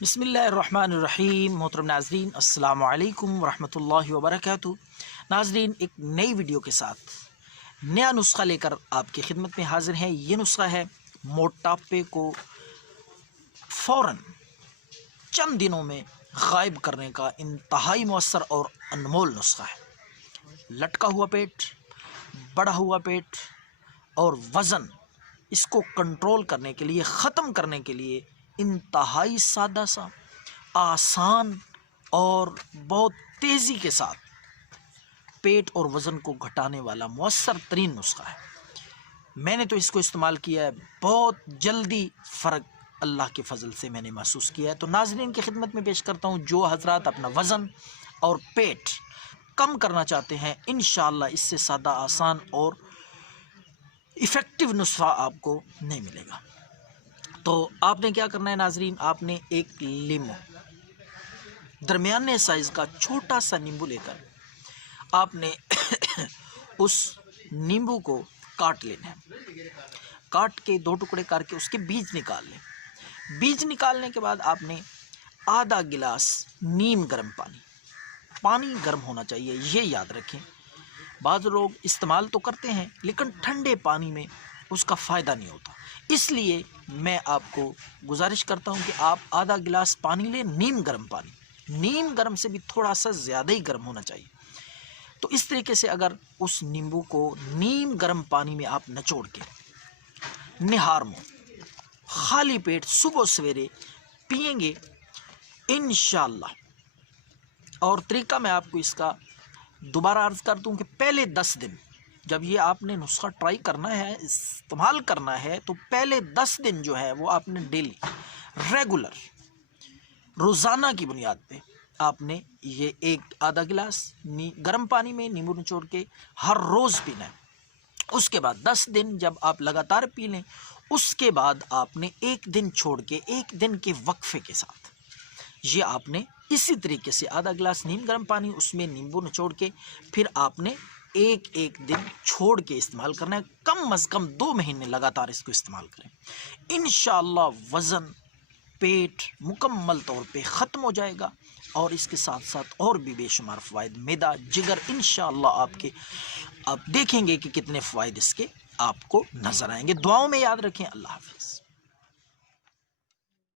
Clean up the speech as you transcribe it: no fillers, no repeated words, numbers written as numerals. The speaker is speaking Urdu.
بسم اللہ الرحمن الرحیم۔ محترم ناظرین السلام علیکم ورحمۃ اللہ وبرکاتہ۔ ناظرین، ایک نئی ویڈیو کے ساتھ نیا نسخہ لے کر آپ کی خدمت میں حاضر ہیں۔ یہ نسخہ ہے موٹاپے کو فوراً چند دنوں میں غائب کرنے کا انتہائی مؤثر اور انمول نسخہ ہے۔ لٹکا ہوا پیٹ، بڑھا ہوا پیٹ اور وزن، اس کو کنٹرول کرنے کے لیے، ختم کرنے کے لیے انتہائی سادہ سا، آسان اور بہت تیزی کے ساتھ پیٹ اور وزن کو گھٹانے والا مؤثر ترین نسخہ ہے۔ میں نے تو اس کو استعمال کیا ہے، بہت جلدی فرق اللہ کے فضل سے میں نے محسوس کیا ہے۔ تو ناظرین کی خدمت میں پیش کرتا ہوں، جو حضرات اپنا وزن اور پیٹ کم کرنا چاہتے ہیں، انشاءاللہ اس سے سادہ، آسان اور ایفیکٹو نسخہ آپ کو نہیں ملے گا۔ تو آپ نے کیا کرنا ہے ناظرین، آپ نے ایک لیمو، درمیانے سائز کا چھوٹا سا نیمبو لے کر آپ نے اس نیمبو کو کاٹ لینا ہے۔ کاٹ کے دو ٹکڑے کر کے اس کے بیج نکال لیں۔ بیج نکالنے کے بعد آپ نے آدھا گلاس نیم گرم پانی گرم ہونا چاہیے، یہ یاد رکھیں۔ بعض لوگ استعمال تو کرتے ہیں لیکن ٹھنڈے پانی میں اس کا فائدہ نہیں ہوتا، اس لیے میں آپ کو گزارش کرتا ہوں کہ آپ آدھا گلاس پانی لیں، نیم گرم پانی، نیم گرم سے بھی تھوڑا سا زیادہ ہی گرم ہونا چاہیے۔ تو اس طریقے سے اگر اس نیمبو کو نیم گرم پانی میں آپ نچوڑ کے نہار منہ خالی پیٹ صبح سویرے پئیں گے انشاءاللہ۔ اور طریقہ میں آپ کو اس کا دوبارہ عرض کر دوں کہ پہلے 10 دن جب یہ آپ نے نسخہ ٹرائی کرنا ہے، استعمال کرنا ہے، تو پہلے 10 دن جو ہے وہ آپ نے ڈیلی ریگولر روزانہ کی بنیاد پہ آپ نے یہ ایک آدھا گلاس گرم پانی میں نیمبو نچوڑ کے ہر روز پینا ہے۔ اس کے بعد 10 دن جب آپ لگاتار پی لیں، اس کے بعد آپ نے ایک دن چھوڑ کے، ایک دن کے وقفے کے ساتھ یہ آپ نے اسی طریقے سے آدھا گلاس نیم گرم پانی، اس میں نیمبو نچوڑ کے پھر آپ نے ایک دن چھوڑ کے استعمال کرنا ہے۔ کم از کم 2 مہینے لگاتار اس کو استعمال کریں، انشاءاللہ وزن، پیٹ مکمل طور پہ ختم ہو جائے گا، اور اس کے ساتھ ساتھ اور بھی بے شمار فوائد، معدہ، جگر، انشاءاللہ آپ دیکھیں گے کہ کتنے فوائد اس کے آپ کو نظر آئیں گے۔ دعاؤں میں یاد رکھیں۔ اللہ حافظ۔